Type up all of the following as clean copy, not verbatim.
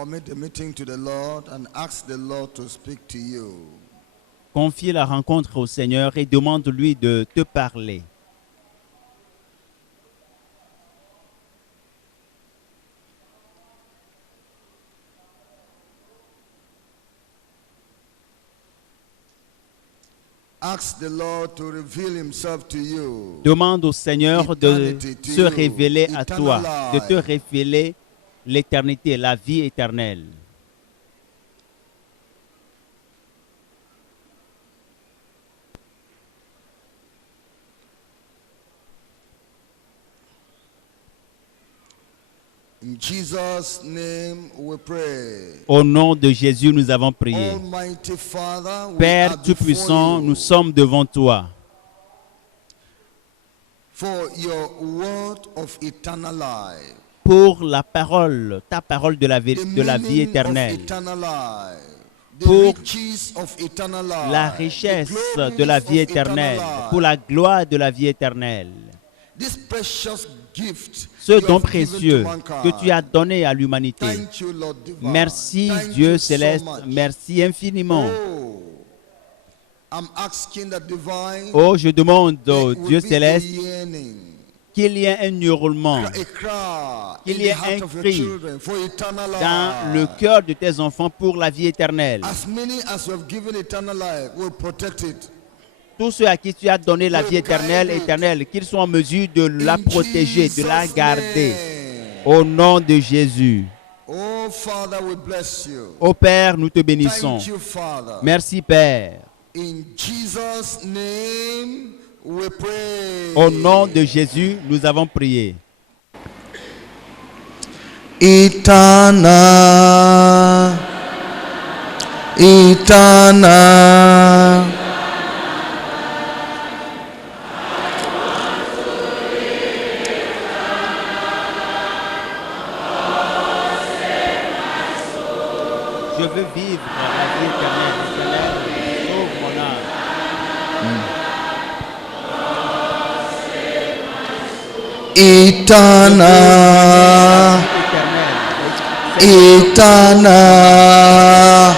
Commit the meeting to the Lord and ask the Lord to speak to you. Confie la rencontre au Seigneur et demande-lui de te parler. Ask the Lord to reveal himself to you. Demande au Seigneur de Eternity to se you. révéler à toi, Eternal de te life. révéler l'éternité, la vie éternelle. In Jesus' name we pray. Au nom de Jésus, nous avons prié. Almighty Father, we are Père before Tout-Puissant, you nous sommes devant toi for your word of eternal life. pour la parole, ta parole de la vie The meaning éternelle, of eternal life. The pour riches of eternal life. la The richesse glory de la vie of eternal éternelle, life. pour la gloire de la vie éternelle. This precious gift Ce you don have given précieux to mankind. que tu as donné à l'humanité. Thank you, Lord divine. Merci Thank Dieu you so céleste, much. merci infiniment. Oh, I'm asking the divine. Oh, je demande there au will Dieu be a céleste yearning, qu'il y ait un hurlement a cry qu'il in y ait the heart un of your cri children for eternal dans le life. cœur de tes enfants pour la vie éternelle. As many as you have given eternal life will protect it. Tous ceux à qui tu as donné la vie éternelle, qu'ils soient en mesure de la In protéger, de la Jesus' garder. name. Au nom de Jésus. Oh Father, we bless you. Ô Père, nous te bénissons. Thank you, Father. Merci Père. In Jesus' name we pray. Au nom de Jésus, nous avons prié. Eternal, eternal. Je veux vivre la vie éternelle. Éternelle, sauve mon âme. Eternal, Éternelle. eternal.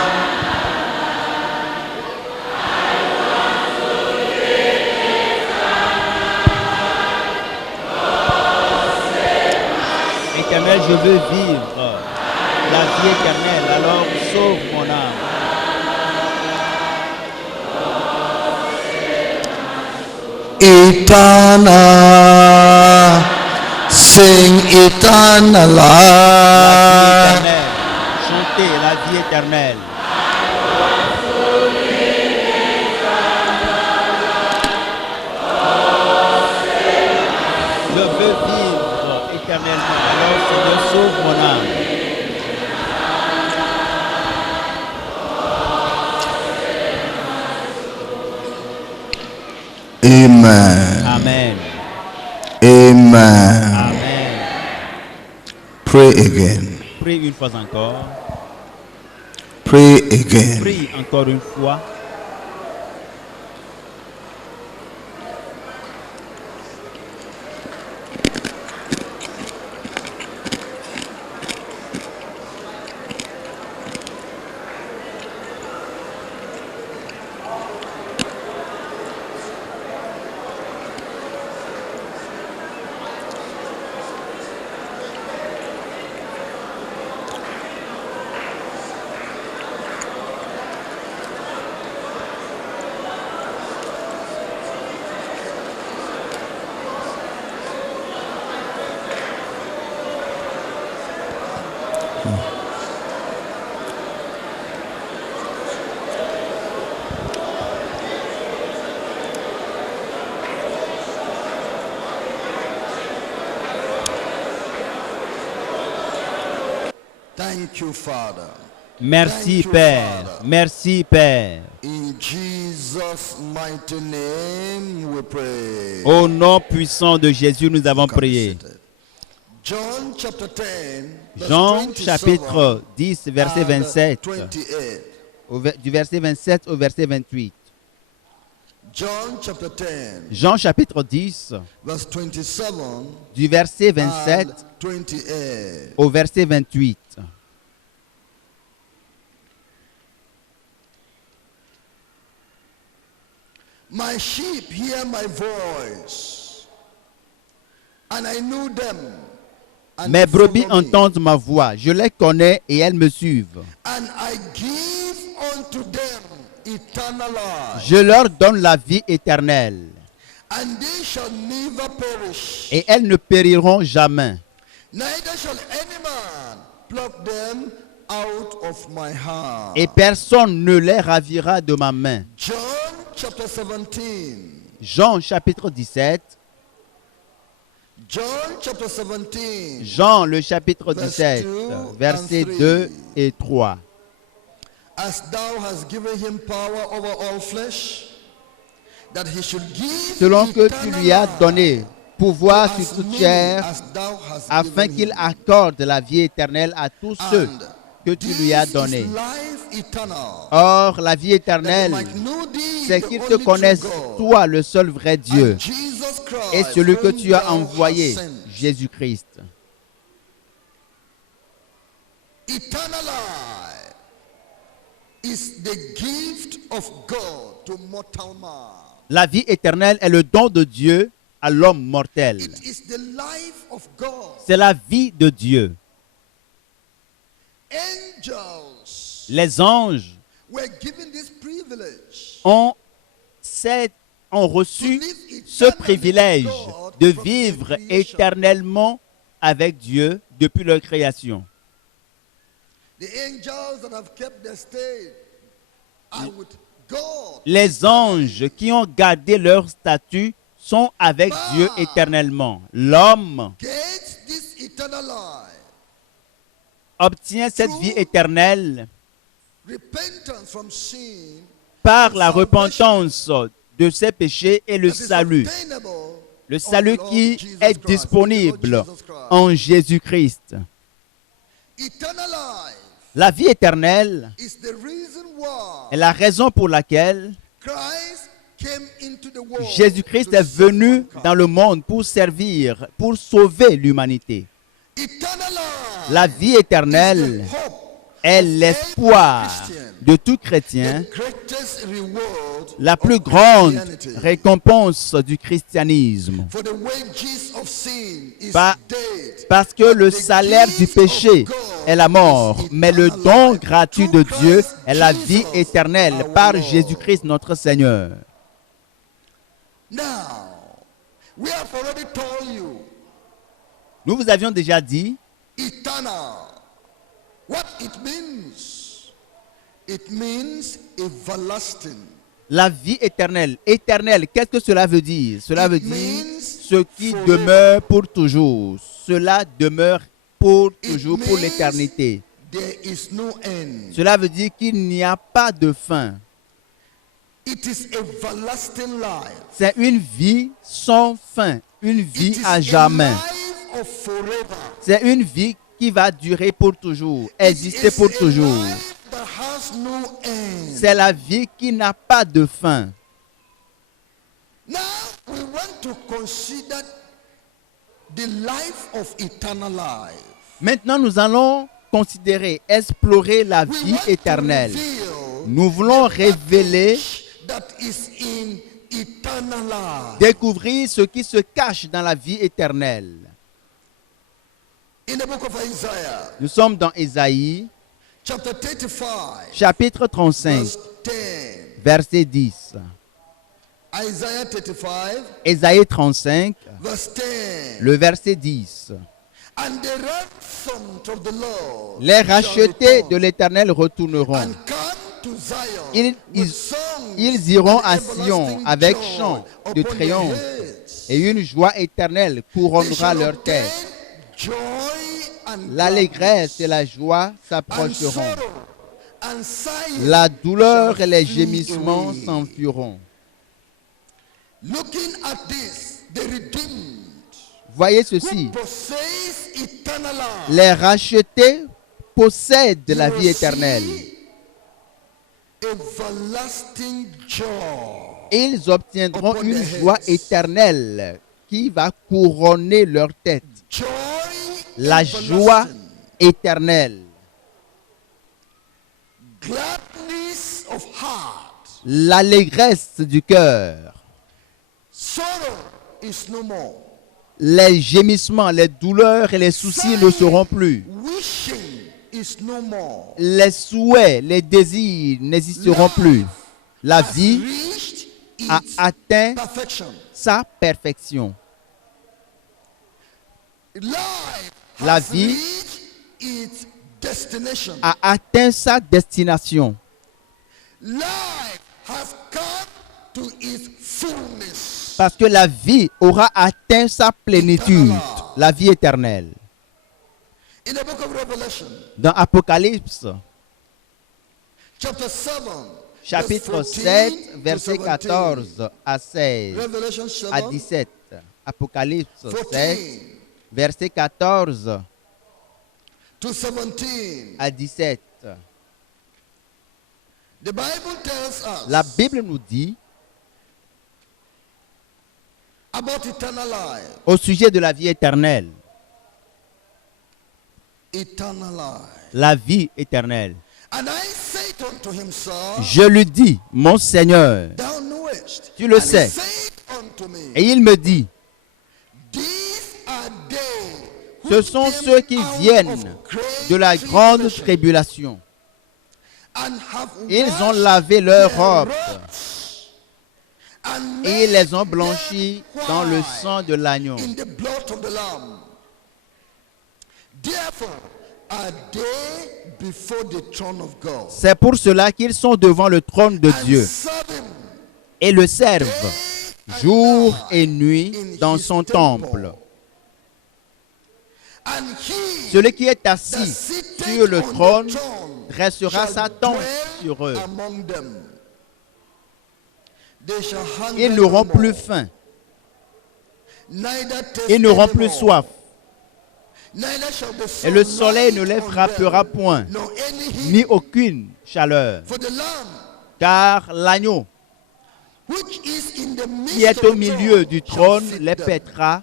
Éternel, je veux vivre la vie éternelle. Alors sauve mon âme. Eternal, sing eternal La life. vie éternelle. Chantez la vie éternelle. Je veux vivre éternellement. Alors Seigneur, sauve mon âme. Amen. Amen. Amen. Amen. Pray again. Prie une fois encore. Pray again. Prie encore une fois. Thank you, Father. Merci Thank you, Père. Father. Merci Père. In Jesus' mighty name we pray. Au nom puissant de Jésus, nous avons Come be prié. seated. John chapter 10, verse Jean 27 chapitre 10, verset and 27. 28. Du verset 27 au verset 28. John chapter 10, Jean chapitre 10, verse 27 du verset 27 and 28. au verset 28. My sheep hear my voice, and I know them. And Mes they follow brebis me. entendent ma voix. Je les connais et elles me suivent. And I give unto them eternal life, Je leur donne la vie éternelle. and they shall never perish. Et elles ne périront jamais. Neither shall any man pluck them out of my hand. Et personne ne les ravira de ma main. John chapter 17. Jean chapitre 17. John chapter 17. Jean le chapitre Verse 17, 2 versets and 3. 2 et 3. As thou hast given him power over all flesh, that he should give Selon que tu eternal lui as life donné pouvoir to sur as toute many chair, as thou hast afin given qu'il him. accorde la vie éternelle à tous ceux And que tu lui as this donnés. is life eternal, Or, la vie that they éternelle, might know thee, c'est the qu'ils te only connaissent, true God, toi, le seul vrai Dieu, and Jesus Christ, et celui que whom tu as thou envoyé, hast sent. Jésus-Christ. Eternal life is the gift of God to mortal man. La vie éternelle est le don de Dieu à l'homme mortel. It is the life of God. C'est la vie de Dieu. Angels Les anges were given this privilege ont reçu ce privilège de vivre éternellement avec Dieu depuis leur création. The angels that have kept their state are with God. Les anges qui ont gardé leur statut sont avec Dieu éternellement. L'homme Gets this eternal life. obtient cette vie éternelle Repentance from sin par la repentance de ses péchés et le that is salut. obtainable Le on salut the Lord qui Jesus est Christ, disponible on the Lord Jesus Christ. en Jésus-Christ. Eternal life La vie éternelle is the reason why est la raison pour laquelle Christ came into the world Jésus-Christ to est save venu mankind. dans le monde pour servir, pour sauver l'humanité. Eternal life La vie is éternelle the hope est of l'espoir every Christian. de tout chrétien, The greatest reward la plus of grande Christianity. récompense du christianisme. For the wages of sin is Pas- death. Parce que le The salaire du gift of péché God est la mort, is mais le eternal don life. gratuit Through de Dieu Christ est la vie Jesus, éternelle our par Lord. Jésus-Christ notre Seigneur. Now, we have already told you, Nous vous avions déjà dit eternal. What it means? It means everlasting. la vie éternelle. Éternelle, qu'est-ce que cela veut dire? Cela veut It dire means ce qui forever. demeure pour toujours. Cela demeure pour It toujours, pour means l'éternité. there is no end. Cela veut dire qu'il n'y a pas de fin. It is everlasting life. C'est une vie sans fin, une It vie is à a jamais. life of forever. C'est une vie qui va durer pour toujours, It exister is pour a toujours. life that has no end. C'est la vie qui n'a pas de fin. Now we want to consider the life of eternal life. Maintenant, nous allons considérer, explorer la We vie want to éternelle. reveal Nous voulons the révéler, package that is in eternal life. découvrir ce qui se cache dans la vie éternelle. In the book of Isaiah, Nous sommes dans Ésaïe, chapter 35, chapitre 35, verse 10. verset 10. Isaiah 35, Ésaïe 35, verse 10. le verset 10. And the ransomed of the Lord Les shall rachetés return de l'Éternel retourneront. and come to Zion Ils- with ils- songs Ils iront and à Sion everlasting avec joy chants de upon their triomphe heads. et une joie éternelle They couronnera shall leur obtain tête. joy and L'allégresse et gladness, la joie and s'approcheront. sorrow and sighing La douleur et les shall flee gémissements away. s'enfuiront. Looking at this, the redeemed Voyez who ceci. possess eternal life. Les rachetés possèdent la You vie will éternelle. see everlasting joy. Ils obtiendront Upon une their joie heads. éternelle qui va couronner leur tête. Joy La joie everlasting. éternelle. Gladness of heart. l'allégresse du cœur. Sorrow is no more. Les gémissements, les douleurs et les soucis ne seront plus. Wishing is no more. Les souhaits, les désirs n'existeront plus. La Has vie reached a its atteint perfection. sa perfection. Life La has vie reached its destination. a atteint sa destination. Life has come to its fullness. Parce que la vie aura atteint sa plénitude, la vie éternelle. In the book of Revelation, Dans Apocalypse, chapter 7, chapitre verse 7, 14 to versets 17. 14 à 16, Revelation à 7, 17. Apocalypse 7, 14 versets 14 to 17. à 17. The Bible tells us La Bible nous dit about eternal life. au sujet de la vie éternelle. Eternal life. La vie éternelle. And I said unto him, Sir, Je lui dis, mon Seigneur, thou knowest. Tu le And he sais. said unto me, et il me dit, These are they ce who sont came ceux qui out viennent of great de la grande tribulation, tribulation. and have Ils ont washed lavé leurs their robes robes, and et ils les ont made blanchis them dans le white sang de l'agneau. in the blood of the Lamb. Therefore are they before the throne of God, C'est pour cela qu'ils sont devant le trône de and Dieu serve him et le servent day and jour night et nuit in dans his son temple. And he Celui qui est that assis sitteth sur le on the trône throne dressera shall sa tente dwell sur eux. among them. They shall hunger Ils n'auront no plus more, faim, neither thirst ils n'auront plus anymore. soif, Neither shall the et sun le soleil ne light les on frappera them, point, nor any heat. ni aucune chaleur. For the Lamb Car l'agneau which is in the midst qui est of au the milieu throne du shall trône feed les them, paîtra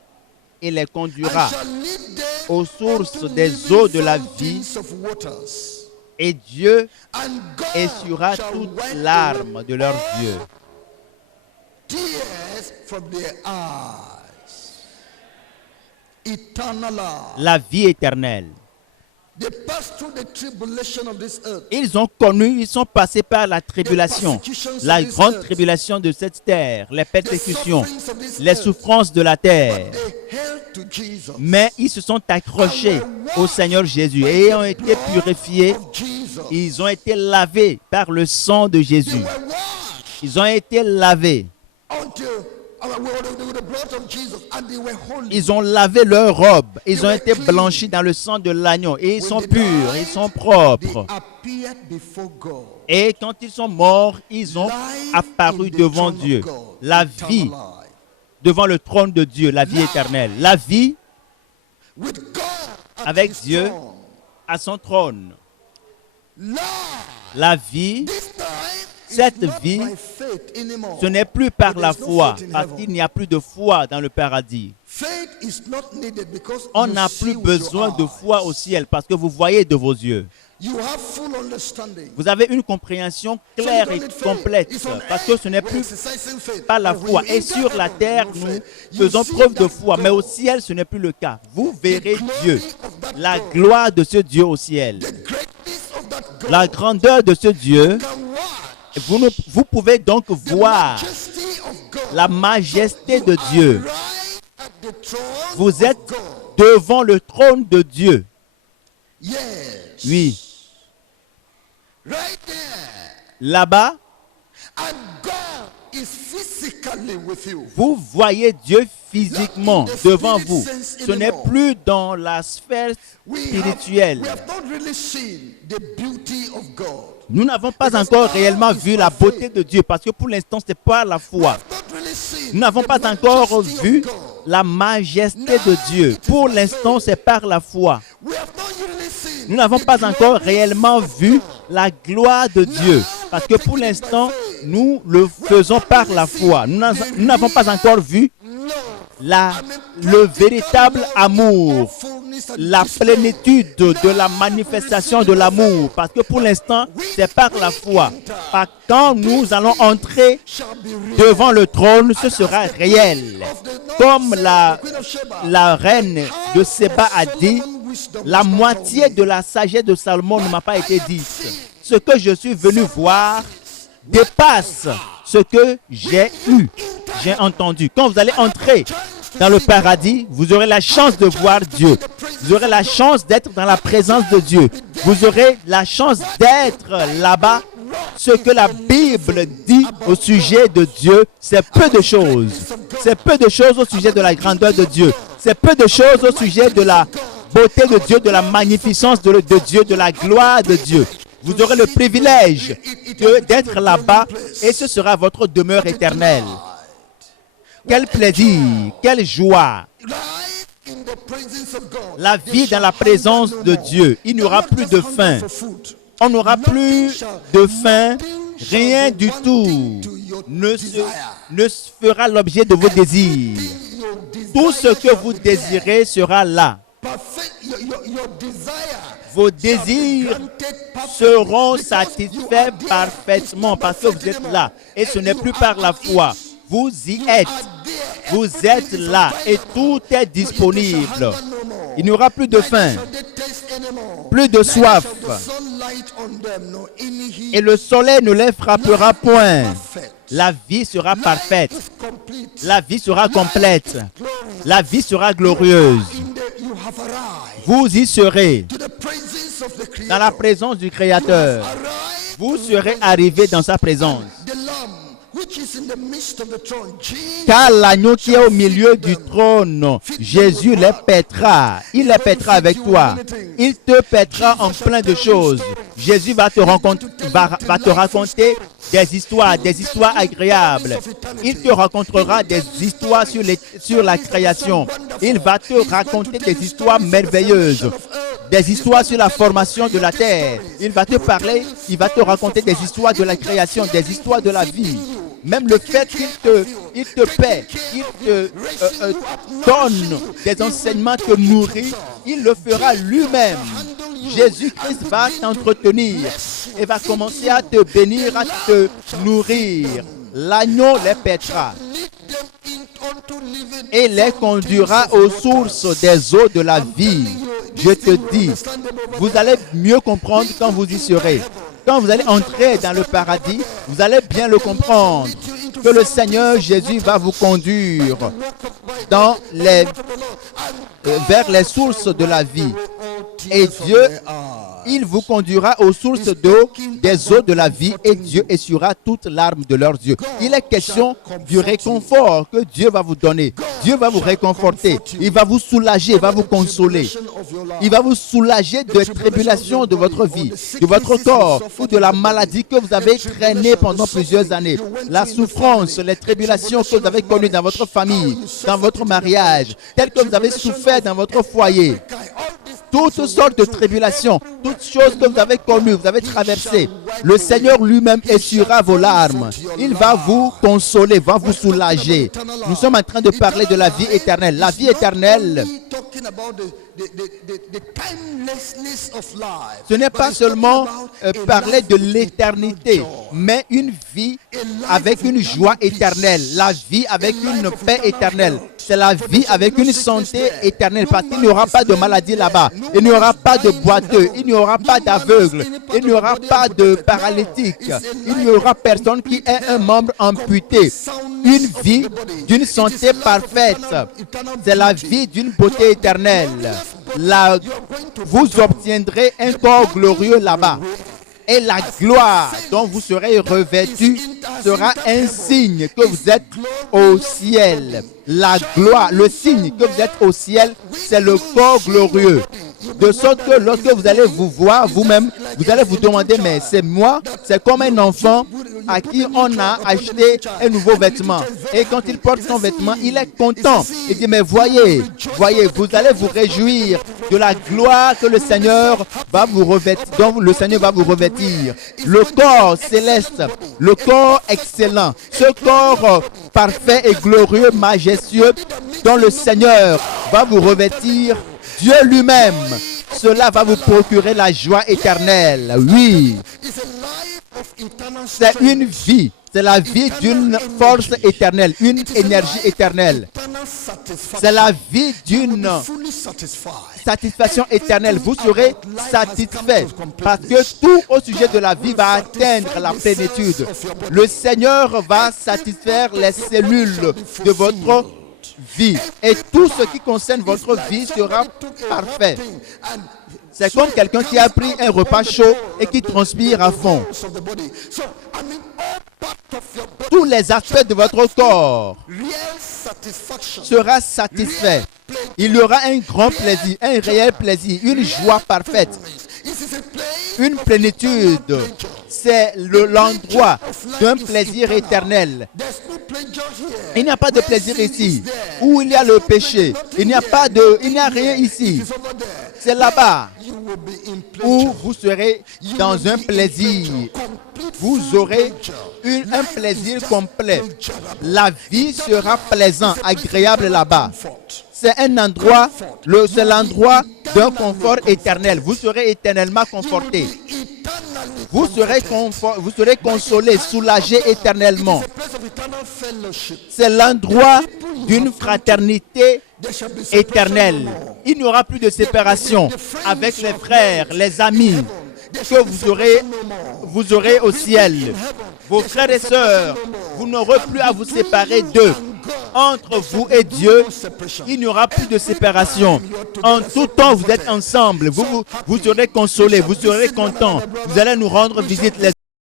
et les and conduira shall lead them aux sources unto des living eaux de la vie, fountains of waters. et Dieu And God essuiera shall toutes wipe larmes away de leurs all yeux. tears from their eyes. Eternal life. La vie éternelle. They passed through the tribulation of this earth. Ils ont connu, ils sont passés par la tribulation, la grande tribulation de cette terre, les persécutions, les souffrances de la terre. They held to Jesus. Mais ils se sont accrochés au Seigneur Jésus et ont été purifiés. Of Jesus. Ils ont été lavés par le sang de They Jésus. were washed Ils ont été lavés. until with the blood of Jesus, and they were holy. Ils ont lavé leurs robes. Ils ont été blanchis dans le sang de l'agneau. Et ils sont purs, ils sont They propres. appeared before God. Et quand ils sont morts, ils ont Life apparu in the devant throne of Dieu. God. La Eternal vie life. devant le trône de Dieu, la vie éternelle. La vie With God at avec his Dieu throne. à son trône. Life. La vie, This time cette is not vie, by faith anymore. ce n'est plus par For la there's no foi, faith in parce heaven. qu'il n'y a plus de foi dans le paradis. Faith is not needed because On you n'a see plus with besoin your de eyes. foi au ciel parce que vous voyez de vos yeux. You have full understanding. Vous avez une compréhension So you claire don't et need faith. complète It's on parce que earth ce n'est we're plus exercising faith. par la But foi. when Et you sur enter la heaven, terre, no nous faith. You faisons see preuve de that foi, mais au God, ciel, ce n'est plus le cas. Vous the verrez glory Dieu, of that la God, gloire de ce Dieu au ciel, the greatness of that God, la grandeur de ce Dieu. can watch Vous pouvez donc the voir majesty of God. la majesté You de are Dieu. right at the throne Vous of êtes God. devant le trône de Dieu. Yes. Oui, Right there. là-bas, And God is physically with you. vous voyez Dieu physiquement devant vous. Ce n'est plus dans la sphère spirituelle. We have not really seen the beauty of God. Nous n'avons pas encore réellement vu la beauté de Dieu parce que pour l'instant, ce n'est pas la We foi. have not really seen Nous n'avons the pas encore majesty of vu God. la majesté de Dieu. Pour l'instant, c'est par la foi. We have not really seen Nous n'avons the pas encore glory réellement of vu God. la gloire de Dieu. Parce que pour l'instant, nous le faisons par la foi. Nous n'avons pas encore vu No. le véritable amour la plénitude de la manifestation de l'amour. Parce que pour l'instant, c'est par la foi. Quand nous allons entrer devant le trône, ce sera réel. Comme la reine de Séba a dit, la moitié de la sagesse de Salomon ne m'a pas été dite. Ce que je suis venu voir dépasse ce que j'ai eu, j'ai entendu. Quand vous allez entrer dans le paradis, vous aurez la chance de voir Dieu. Vous aurez la chance d'être dans la présence de Dieu. Vous aurez la chance d'être là-bas. Ce que la Bible dit au sujet de Dieu, c'est peu de choses. C'est peu de choses au sujet de la grandeur de Dieu. C'est peu de choses au sujet de la beauté de Dieu, de la magnificence de Dieu, de la gloire de Dieu. Vous aurez le privilège d'être là-bas et ce sera votre demeure éternelle. Quel plaisir, quelle joie. La vie dans la présence de Dieu. Il n'y aura plus de faim. On n'aura plus de faim. Rien du tout ne fera l'objet de vos désirs. Tout ce que vous désirez sera là. Vos désirs seront satisfaits parfaitement parce que vous êtes là. Et ce n'est plus par la foi. Vous y êtes. Vous êtes là et tout est disponible. Il n'y aura plus de faim, plus de soif. Et le soleil ne les frappera point. La vie sera parfaite. La vie sera complète. La vie sera glorieuse. Vous y serez dans la présence du Créateur. Vous serez arrivés dans sa présence. Car l'agneau qui est au milieu du trône, Jésus les paîtra. Il les paîtra avec toi. Il te paîtra en plein de choses. Jésus va te raconter des histoires agréables. Il te racontera des histoires sur la création. Il va te raconter des histoires merveilleuses. Des histoires sur la formation de la terre. Il va te parler, il va te raconter des histoires de la création, des histoires de la vie. Même le fait qu'il te paie, qu'il te donne des enseignements, te nourrit, il le fera lui-même. Jésus-Christ va t'entretenir et va commencer à te bénir, à te nourrir. L'agneau les paîtra et les conduira aux sources des eaux de la vie. Je te dis, vous allez mieux comprendre quand vous y serez. Quand vous allez entrer dans le paradis, vous allez bien le comprendre. Que le Seigneur Jésus va vous conduire vers les sources de la vie. Et Dieu, il vous conduira aux sources d'eau, des eaux de la vie, et Dieu essuiera toutes larmes de leurs yeux. Il est question du réconfort que Dieu va vous donner. Dieu va vous réconforter. Il va vous soulager, il va vous consoler. Il va vous soulager des tribulations de votre vie, de votre corps ou de la maladie que vous avez traînée pendant plusieurs années. La souffrance, les tribulations que vous avez connues dans votre famille, dans votre mariage, telles que vous avez souffert dans votre foyer. Toutes sortes de tribulations, toutes choses que vous avez connues, vous avez traversées. Le Seigneur lui-même essuiera vos larmes. Il va vous consoler, va vous soulager. Nous sommes en train de parler de la vie éternelle. La vie éternelle, ce n'est pas seulement parler de l'éternité, mais une vie avec une joie éternelle. La vie avec une paix éternelle. C'est la vie avec une santé éternelle. Parce qu'il n'y aura pas de maladie là-bas. Il n'y aura pas de boiteux. Il n'y aura pas d'aveugle. Il n'y aura pas de paralytique. Il n'y aura personne qui ait un membre amputé. Une vie d'une santé parfaite. C'est la vie d'une beauté éternelle. Vous obtiendrez un corps glorieux là-bas. Et la gloire dont vous serez revêtus sera un signe que vous êtes au ciel. La gloire, le signe que vous êtes au ciel, c'est le corps glorieux. De sorte que lorsque vous allez vous voir vous-même, vous allez vous demander, mais c'est moi, c'est comme un enfant à qui on a acheté un nouveau vêtement. Et quand il porte son vêtement, il est content. Il dit, mais voyez, vous allez vous réjouir de la gloire que le Seigneur va vous revêtir, dont le Seigneur va vous revêtir. Le corps céleste, le corps excellent, ce corps parfait et glorieux, majestueux, dont le Seigneur va vous revêtir Dieu lui-même. Cela va vous procurer la joie éternelle. Oui, c'est une vie. C'est la vie d'une force éternelle, une énergie éternelle. C'est la vie d'une satisfaction éternelle. Vous serez satisfait parce que tout au sujet de la vie va atteindre la plénitude. Le Seigneur va satisfaire les cellules de votre vie et tout ce qui concerne votre vie sera parfait. C'est comme quelqu'un qui a pris un repas chaud et qui transpire à fond. Tous les aspects de votre corps sera satisfait. Il y aura un grand plaisir, un réel plaisir, une joie parfaite, une plénitude. C'est l'endroit d'un plaisir éternel. Il n'y a pas de plaisir ici où il y a le péché. Il n'y a rien ici. C'est là-bas où vous serez dans un plaisir. Vous aurez un plaisir complet. La vie sera plaisante, agréable là-bas. C'est un endroit, c'est l'endroit d'un confort éternel. Vous serez éternellement conforté. Vous serez consolé, soulagé éternellement. C'est l'endroit d'une fraternité éternelle. Il n'y aura plus de séparation avec les frères, les amis que vous aurez au ciel. Vos frères et sœurs, vous n'aurez plus à vous séparer d'eux. Entre vous et Dieu, il n'y aura plus de séparation. En tout temps, vous êtes ensemble. Vous serez consolés, vous serez contents. Vous allez nous rendre visite les